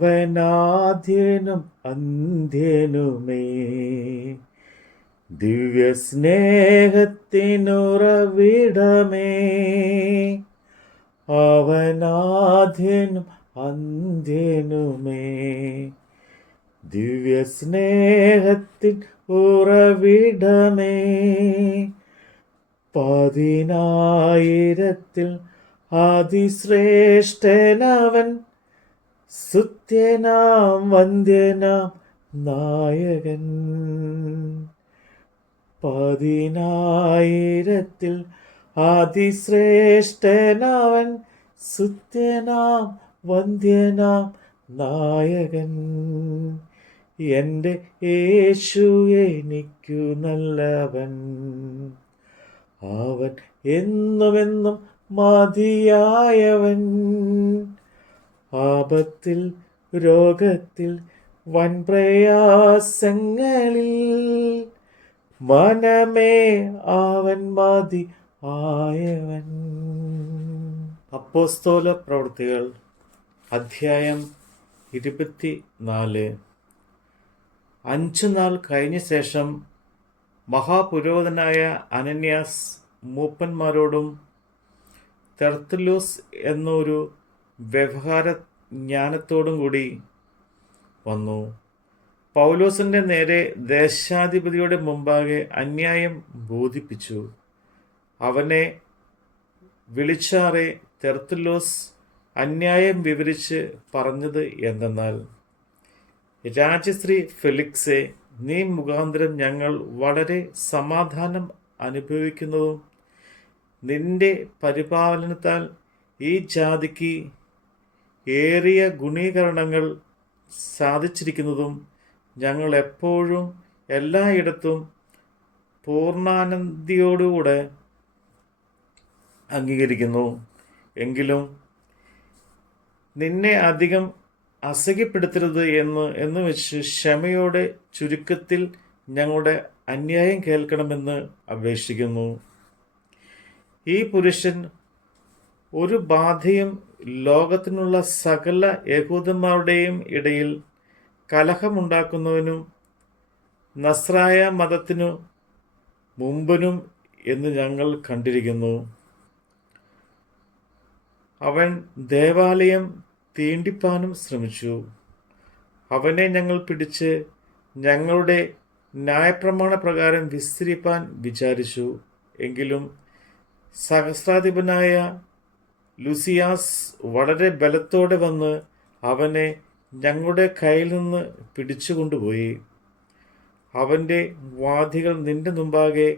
അവനാദ്യനും അന്ത്യനുമേ. ദിവ്യസ്നേഹത്തിനുറവിടമേ. അവനാദ്യനും അന്ത്യനുമേ. ദിവ്യസ്നേഹത്തിൻ ഉറവിടമേ. പതിനായിരത്തിൽ അതിശ്രേഷ്ഠനവൻ സുത്യനാം വന്ദ്യനാം നായകൻ. പതിനായിരത്തിൽ അതിശ്രേഷ്ഠനവൻ സുത്യനാം വന്ദ്യനാം നായകൻ. എന്റെ യേശു എനിക്കു നല്ലവൻ. അവൻ എന്നുമെന്നും മതിയായവൻ. ആപത്തിൽ രോഗത്തിൽ വൻപ്രയാസങ്ങളിൽ മനമേ അവൻ മതി ആയവൻ. അപ്പോസ്തോല പ്രവൃത്തികൾ അധ്യായം ഇരുപത്തി നാല് അഞ്ചു നാൾ കഴിഞ്ഞ ശേഷം മഹാപുരോഹിതനായ അനന്യാസ് മൂപ്പന്മാരോടും തെർത്തുലൂസ് എന്നൊരു വ്യവഹാര ജ്ഞാനത്തോടും കൂടി വന്നു. പൗലോസിന്റെ നേരെ ദേശാധിപതിയുടെ മുമ്പാകെ അന്യായം ബോധിപ്പിച്ചു. അവനെ വിളിച്ചാറെ തെർത്തുലോസ് അന്യായം വിവരിച്ച് പറഞ്ഞത് എന്തെന്നാൽ രാജശ്രീ ഫെലിക്സെ നീ മുഖാന്തരം ഞങ്ങൾ വളരെ സമാധാനം അനുഭവിക്കുന്നതും നിന്റെ പരിപാലനത്താൽ ഈ ജാതിക്ക് ഏറിയ ഗുണീകരണങ്ങൾ സാധിച്ചിരിക്കുന്നതും ഞങ്ങൾ എപ്പോഴും എല്ലായിടത്തും പൂർണാനന്ദിയോടുകൂടെ അംഗീകരിക്കുന്നു. എങ്കിലും നിന്നെ അധികം അസഹ്യപ്പെടുത്തരുത് എന്ന് എന്ന് വെച്ച് ക്ഷമയോടെ ചുരുക്കത്തിൽ ഞങ്ങളുടെ അന്യായം കേൾക്കണമെന്ന് അപേക്ഷിക്കുന്നു. ഈ പുരുഷൻ ഒരു ബാധയും ലോകത്തിനുള്ള സകല യഹൂദന്മാരുടെയും ഇടയിൽ കലഹമുണ്ടാക്കുന്നവനും നസ്രായ മതത്തിനു മുമ്പനും എന്ന് ഞങ്ങൾ കണ്ടിരിക്കുന്നു. അവൻ ദേവാലയം തീണ്ടിപ്പാനും ശ്രമിച്ചു. അവനെ ഞങ്ങൾ പിടിച്ച് ഞങ്ങളുടെ ന്യായപ്രമാണ പ്രകാരം വിസ്തരിപ്പാൻ വിചാരിച്ചു. എങ്കിലും സഹസ്രാധിപനായ ലുസിയാസ് വളരെ ബലത്തോടെ വന്ന് അവനെ ഞങ്ങളുടെ കയ്യിൽ നിന്ന് പിടിച്ചുകൊണ്ടുപോയി. അവന്റെ വാദികൾ നിന്റെ മുമ്പാകെ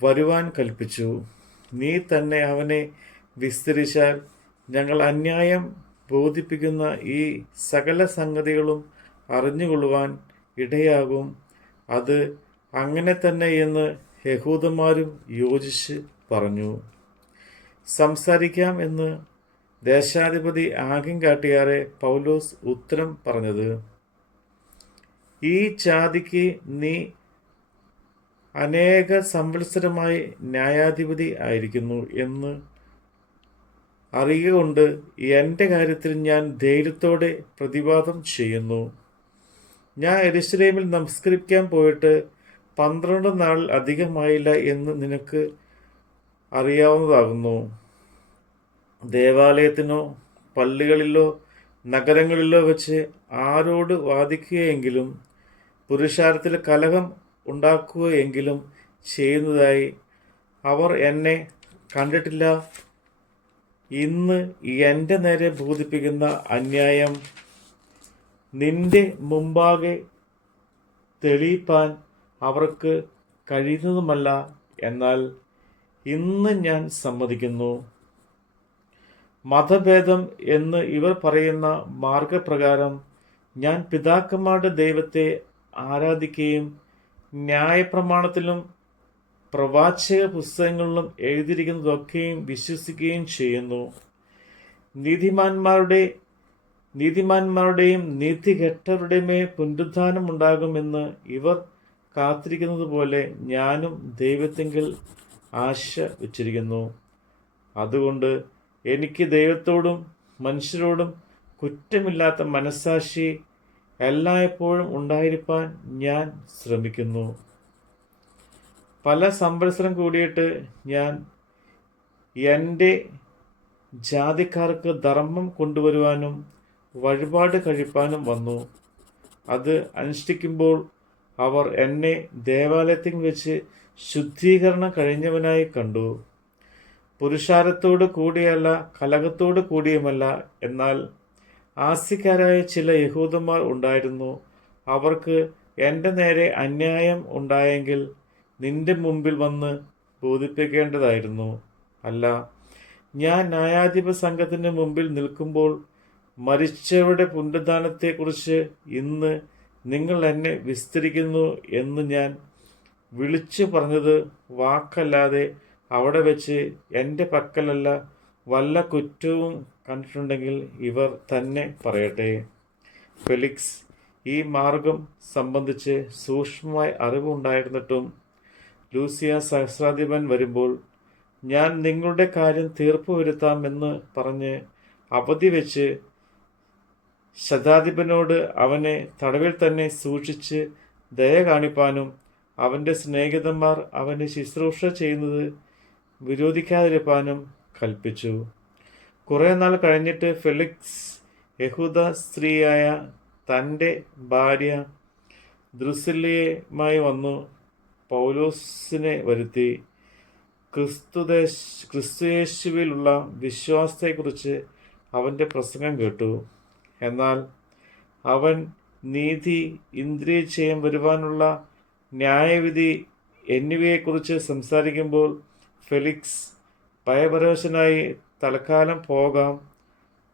വരുവാൻ കൽപ്പിച്ചു. നീ തന്നെ അവനെ വിസ്തരിച്ചാൽ ഞങ്ങൾ അന്യായം ബോധിപ്പിക്കുന്ന ഈ സകല സംഗതികളും അറിഞ്ഞുകൊള്ളുവാൻ ഇടയാകും. അത് അങ്ങനെ തന്നെ എന്ന് യഹൂദന്മാരും യോജിച്ച് പറഞ്ഞു. സംസാരിക്കാം എന്ന് ദേശാധിപതി ആംഗ്യം കാട്ടിയാറെ പൗലോസ് ഉത്തരം പറഞ്ഞത് ഈ ജാതിക്ക് നീ അനേക സംവത്സരമായി ന്യായാധിപതി ആയിരിക്കുന്നു എന്ന് അറിയുക കൊണ്ട് എന്റെ കാര്യത്തിൽ ഞാൻ ധൈര്യത്തോടെ പ്രതിവാദം ചെയ്യുന്നു. ഞാൻ എരിശിലേമിൽ നമസ്കരിക്കാൻ പോയിട്ട് പന്ത്രണ്ട് നാൾ അധികമായില്ല എന്ന് നിനക്ക് അറിയാവുന്നതാകുന്നു. ദേവാലയത്തിനോ പള്ളികളിലോ നഗരങ്ങളിലോ വെച്ച് ആരോട് വാദിക്കുകയെങ്കിലും പുരുഷാരത്തിൽ കലഹം ഉണ്ടാക്കുകയെങ്കിലും ചെയ്യുന്നതായി അവർ എന്നെ കണ്ടിട്ടില്ല. ഇന്ന് എന്റെ നേരെ ബോധിപ്പിക്കുന്ന അന്യായം നിന്റെ മുമ്പാകെ തെളിയിപ്പാൻ അവർക്ക് കഴിയുന്നതുമല്ല എന്നാൽ ഇന്ന് ഞാൻ സമ്മതിക്കുന്നു. മതഭേദം എന്ന് ഇവർ പറയുന്ന മാർഗപ്രകാരം ഞാൻ പിതാക്കന്മാരുടെ ദൈവത്തെ ആരാധിക്കുകയും ന്യായപ്രമാണത്തിലും പ്രവാചക പുസ്തകങ്ങളിലും എഴുതിയിരിക്കുന്നതൊക്കെയും വിശ്വസിക്കുകയും ചെയ്യുന്നു. നീതിമാന്മാരുടെ നീതിമാന്മാരുടെയും നീതികെട്ടവരുടെയുമേ പുനരുദ്ധാനം ഉണ്ടാകുമെന്ന് ഇവർ കാത്തിരിക്കുന്നത് പോലെ ഞാനും ദൈവത്തെങ്കിൽ ആശ വച്ചിരിക്കുന്നു. അതുകൊണ്ട് എനിക്ക് ദൈവത്തോടും മനുഷ്യരോടും കുറ്റമില്ലാത്ത മനസ്സാക്ഷി എല്ലായ്പ്പോഴും ഉണ്ടായിരിക്കാൻ ഞാൻ ശ്രമിക്കുന്നു. പല സംവത്സരം കൂടിയിട്ട് ഞാൻ എന്റെ ജാതിക്കാർക്ക് ധർമ്മം കൊണ്ടുവരുവാനും വഴിപാട് കഴിപ്പാനും വന്നു. അത് അനുഷ്ഠിക്കുമ്പോൾ അവർ എന്നെ ദേവാലയത്തിൽ വെച്ച് ശുദ്ധീകരണം കഴിഞ്ഞവനായി കണ്ടു. പുരുഷാരത്തോട് കൂടിയല്ല കലകത്തോട് കൂടിയുമല്ല. എന്നാൽ ആസ്തിക്കാരായ ചില യഹൂദന്മാർ ഉണ്ടായിരുന്നു. അവർക്ക് എന്റെ നേരെ അന്യായം ഉണ്ടായെങ്കിൽ നിന്റെ മുമ്പിൽ വന്ന് ബോധിപ്പിക്കേണ്ടതായിരുന്നു. അല്ല ഞാൻ ന്യായാധിപ സംഘത്തിന് മുമ്പിൽ നിൽക്കുമ്പോൾ മരിച്ചവരുടെ പുനരുദ്ധാനത്തെക്കുറിച്ച് ഇന്ന് നിങ്ങൾ എന്നെ വിസ്തരിക്കുന്നു എന്ന് ഞാൻ വിളിച്ചു പറഞ്ഞത് വാക്കല്ലാതെ അവിടെ വെച്ച് എന്റെ പക്കലല്ല വല്ല കുറ്റവും കണ്ടിട്ടുണ്ടെങ്കിൽ ഇവർ തന്നെ പറയട്ടെ. ഫെലിക്സ് ഈ മാർഗം സംബന്ധിച്ച് സൂക്ഷ്മമായ അറിവുണ്ടായിരുന്നിട്ടും ലൂസിയ സഹസ്രാധിപൻ വരുമ്പോൾ ഞാൻ നിങ്ങളുടെ കാര്യം തീർപ്പ് വരുത്താമെന്ന് പറഞ്ഞ് അവധി വെച്ച് ശതാധിപനോട് അവനെ തടവിൽ തന്നെ സൂക്ഷിച്ച് ദയ കാണിപ്പാനും അവന്റെ സ്നേഹിതന്മാർ അവന് ശുശ്രൂഷ ചെയ്യുന്നത് വിരോധിക്കാതിരിക്കാനും കൽപ്പിച്ചു. കുറേ നാൾ കഴിഞ്ഞിട്ട് ഫെലിക്സ് യഹൂദ സ്ത്രീയായ തന്റെ ഭാര്യ ദ്രുസില്ലയുമായി വന്നു പൗലോസിനെ വരുത്തി. ക്രിസ്തുദേശ് ക്രിസ്തുയേശുവിലുള്ള വിശ്വാസത്തെക്കുറിച്ച് അവന്റെ പ്രസംഗം കേട്ടു. എന്നാൽ അവൻ നീതി ഇന്ദ്രിയജയം വരുവാനുള്ള ന്യായവിധി എന്നിവയെക്കുറിച്ച് സംസാരിക്കുമ്പോൾ ഫെലിക്സ് ഭയപരവശനായി തൽക്കാലം പോകാം.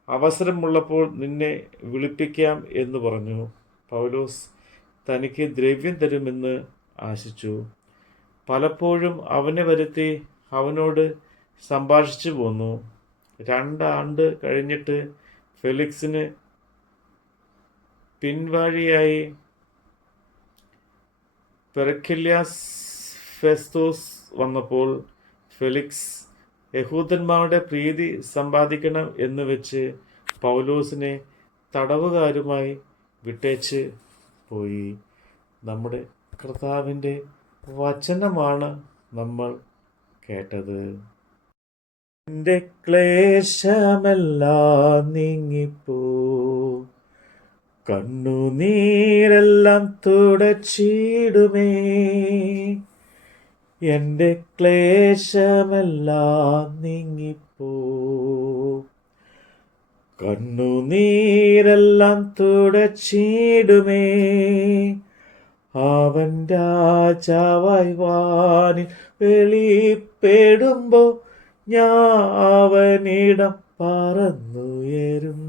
അവസരമുള്ളപ്പോൾ നിന്നെ വിളിപ്പിക്കാം എന്ന് പറഞ്ഞു. പൗലോസ് തനിക്ക് ദ്രവ്യം തരുമെന്ന് ആശിച്ചു. പലപ്പോഴും അവനെ വരുത്തി അവനോട് സംഭാഷിച്ചു പോന്നു. രണ്ടാണ്ട് കഴിഞ്ഞിട്ട് ഫെലിക്സിന് പിൻവാഴിയായി പെറക്കില്യാസ് ഫെസ്തോസ് വന്നപ്പോൾ ഫെലിക്സ് യഹൂദന്മാരുടെ പ്രീതി സമ്പാദിക്കണം എന്ന് വെച്ച് പൗലോസിനെ തടവുകാരുമായി വിട്ടേച്ച് പോയി. നമ്മുടെ കർത്താവിന്റെ വചനമാണ് നമ്മൾ കേട്ടത്. എന്റെ ക്ലേശമെല്ലാം നീങ്ങിപ്പോ കണ്ണുനീരെല്ലാം തുടച്ചിടുമേ. എന്റെ ക്ലേശമെല്ലാം നീങ്ങിപ്പോ. കണ്ണുനീരെല്ലാം തുടച്ചിടുമേ. അവൻ രാജാവായി വാനിൽ ഞാൻ അവനിടം പറന്നുയരും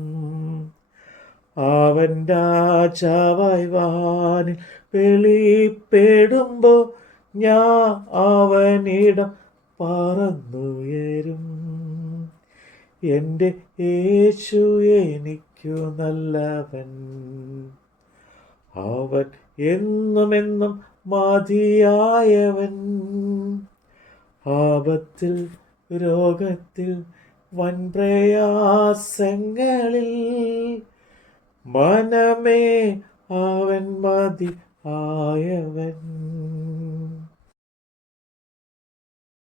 അവൻ രാജാവായി വാനിൽ വെളിപ്പെടുമ്പോ ഞാൻ അവനിടം പറന്നുയരും എന്റെ യേശു എനിക്കു നല്ലവൻ. അവൻ എന്നുമെന്നും മതിയായവൻ. ആപത്തിൽ രോഗത്തിൽ വൻ പ്രയാസങ്ങളിൽ മനമേ അവൻ മതി ആയവൻ